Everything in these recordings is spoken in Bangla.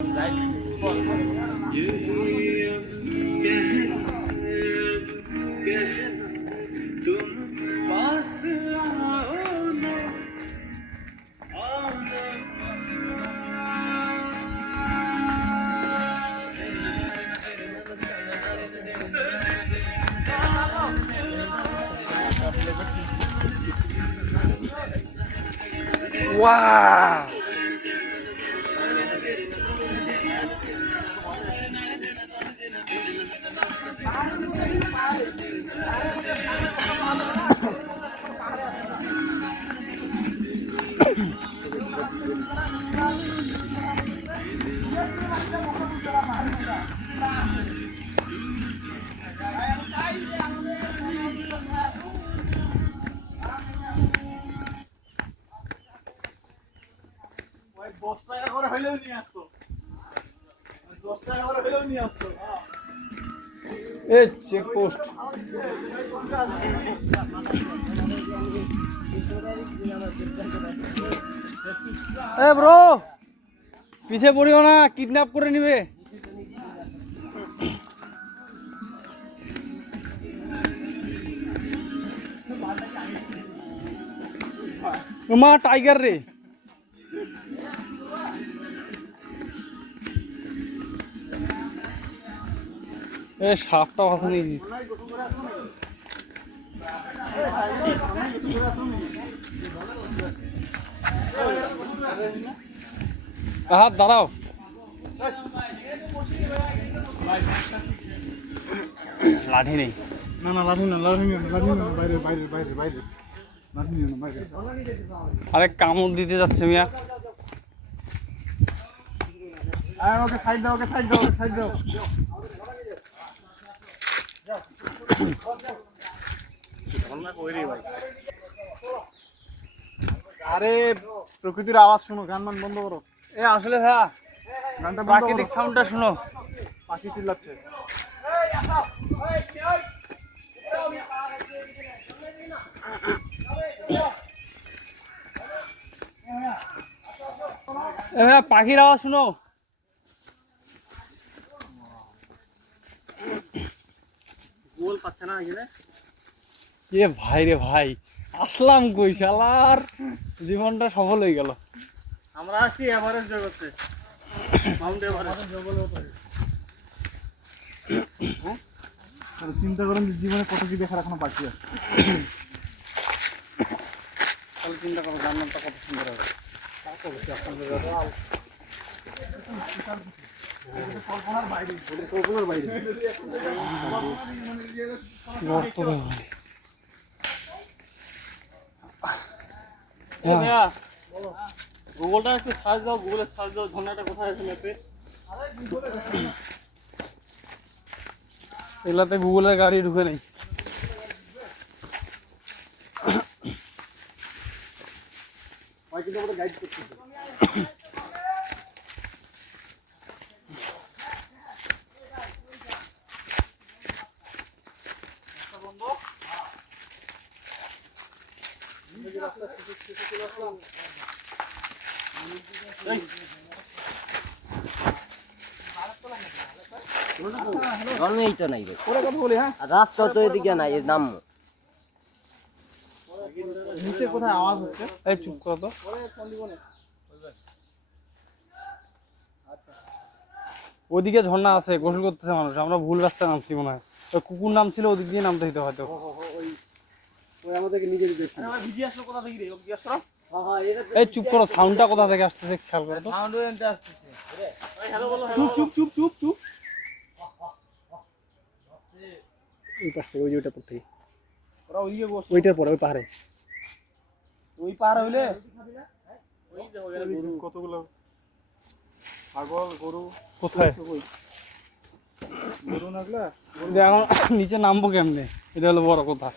Wow! चेक पोस्ट ब्रो पीछे पड़ियो ना किडनैप करे निबे मा टाइगर रे ए सापटा কথা নেই হাত দাঁড়াও লাঠি নেই না না লাঠি না বাইরে বাইরে বাইরে বাইরে লাঠি না বাইরে আরে কামড় দিতে যাচ্ছে মিয়া আয় ওকে সাইড দাও ওকে সাইড দাও ওকে সাইড দাও আরে প্রকৃতির আওয়াজ শুনো গান মান বন্ধ করো এ আসলে ভাইয়া গানটা প্রাকৃতিক সাউন্ডটা শুনো পাখি চিল্লাচ্ছে এ ভাইয়া পাখির আওয়াজ শুনো গোল পাচ্ছে না এখানে এ ভাই রে ভাই আসলাম কই শালার জীবনটা সফল হয়ে গেল আমরা আসি এভারেস্ট জগতে মাউন্ট এভারেস্ট জঙ্গলে পারে আর চিন্তা করেন জীবনে কত কি দেখার এখনো বাকি আছে তাহলে চিন্তা করো জান্নাতটা কত সুন্দর হবে কত বেশি আপনাদের কল্পনার বাইরে কল্পনার বাইরে গুগলটা একটু সার্চ দাও গুগলে সার্চ দাও ঝর্ণাটা কোথায় আছে ম্যাপে এগুলাতে গুগলের গাড়ি ঢুকে নেই গাইড করতে এইটা নাই রাস্তা তো এদিকে নাই এর নাম নিচে কোথায় আওয়াজ হচ্ছে এই চুপ করো তো ওদিকে ঝর্ণা আছে গোসল করতেছে মানুষ আমরা ভুল রাস্তায় নামছি মনে হয় ওই কুকুর নাম ছিল ওদিক দিয়ে নামতে হইতো হয়তো ওই আমাদেরকে নিজে দিতে আরে ভিডিও আসলো কোথা থেকে রে ভিডিও আসলো এই চুপ করো সাউন্ডটা কোথা থেকে আসতেছে খেয়াল করো তো সাউন্ড এনতে আসছে এই হ্যালো বলো চুপ চুপ চুপ চুপ চুপ এই পাশে ওই যেটা পড়তে ওরা ওইদিকে বসে ওইটার পরে ওই পাহাড়ে ওই পাহাড় হইলে ওই যে ওখানে গরু কতগুলো পাগল গরু কোথায় গরু নাগলা এখন নিচে নামবো কেমনে এটা হলো বড় কথা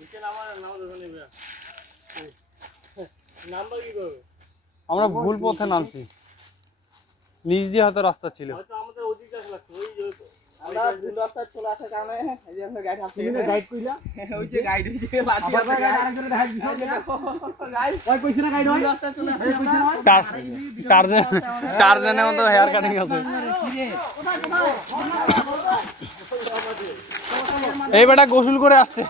নিচে নামার নাম দেখানি ভাই নাম্বার কি করবে আমরা ভুল পথে নামছি নিচ দিয়ে হয়তো রাস্তা ছিল হয়তো আমাদের ওদিকে আসা লাগছে ওই যে আমরা ভুল রাস্তায় চলে আসার কারণে এই যে আমরা গাইড হাসছে গাইড কইলা ওই যে গাইড হইছে লাঠি আছে গাইড আরেকজনের দেখাই দিছো গাইড ওই কইছ না গাইড হয় রাস্তায় চলে আসছে আমরা টারজানের মতো হেয়ার কাটিং আছে এই বেটা গোসল করে আসছে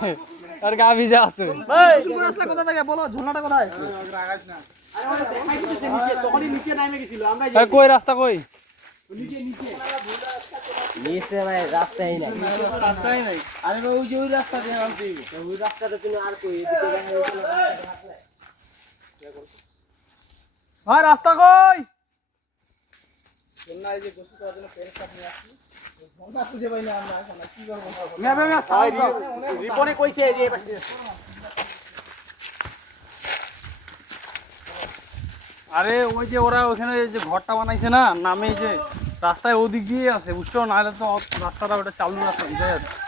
আর গা ভিজা আছে গোসল করে আসলে কোথা থেকে বলো ঝর্ণাটা কোথায় রাগাস না আরে দেখাই দিতেছে নিচে তখনই নিচে নামে গেছিল আমরা কই রাস্তা কই নিচে নিচে নিচে ভাই রাস্তাই নাই রাস্তাই নাই আরে ভাই ওই যে ওই রাস্তা দিয়ে আসছি ওই রাস্তাটা তুমি আর কই এদিকে ভাই রাস্তা কই ঝর্ণা এই যে গোসল করার জন্য পেন কাপ নিয়ে আসছি ঝর্ণা খুঁজে পাই না আমরা এখন কি করব রিপনে কইছে এই যে আরে ওই যে ওরা ওখানে যে ঘরটা বানাইছে না নামে যে রাস্তায় ওদিক দিয়ে আছে বুঝছো না হলে তো রাস্তাটা ওটা চালু রাস্তা বুঝা যাচ্ছে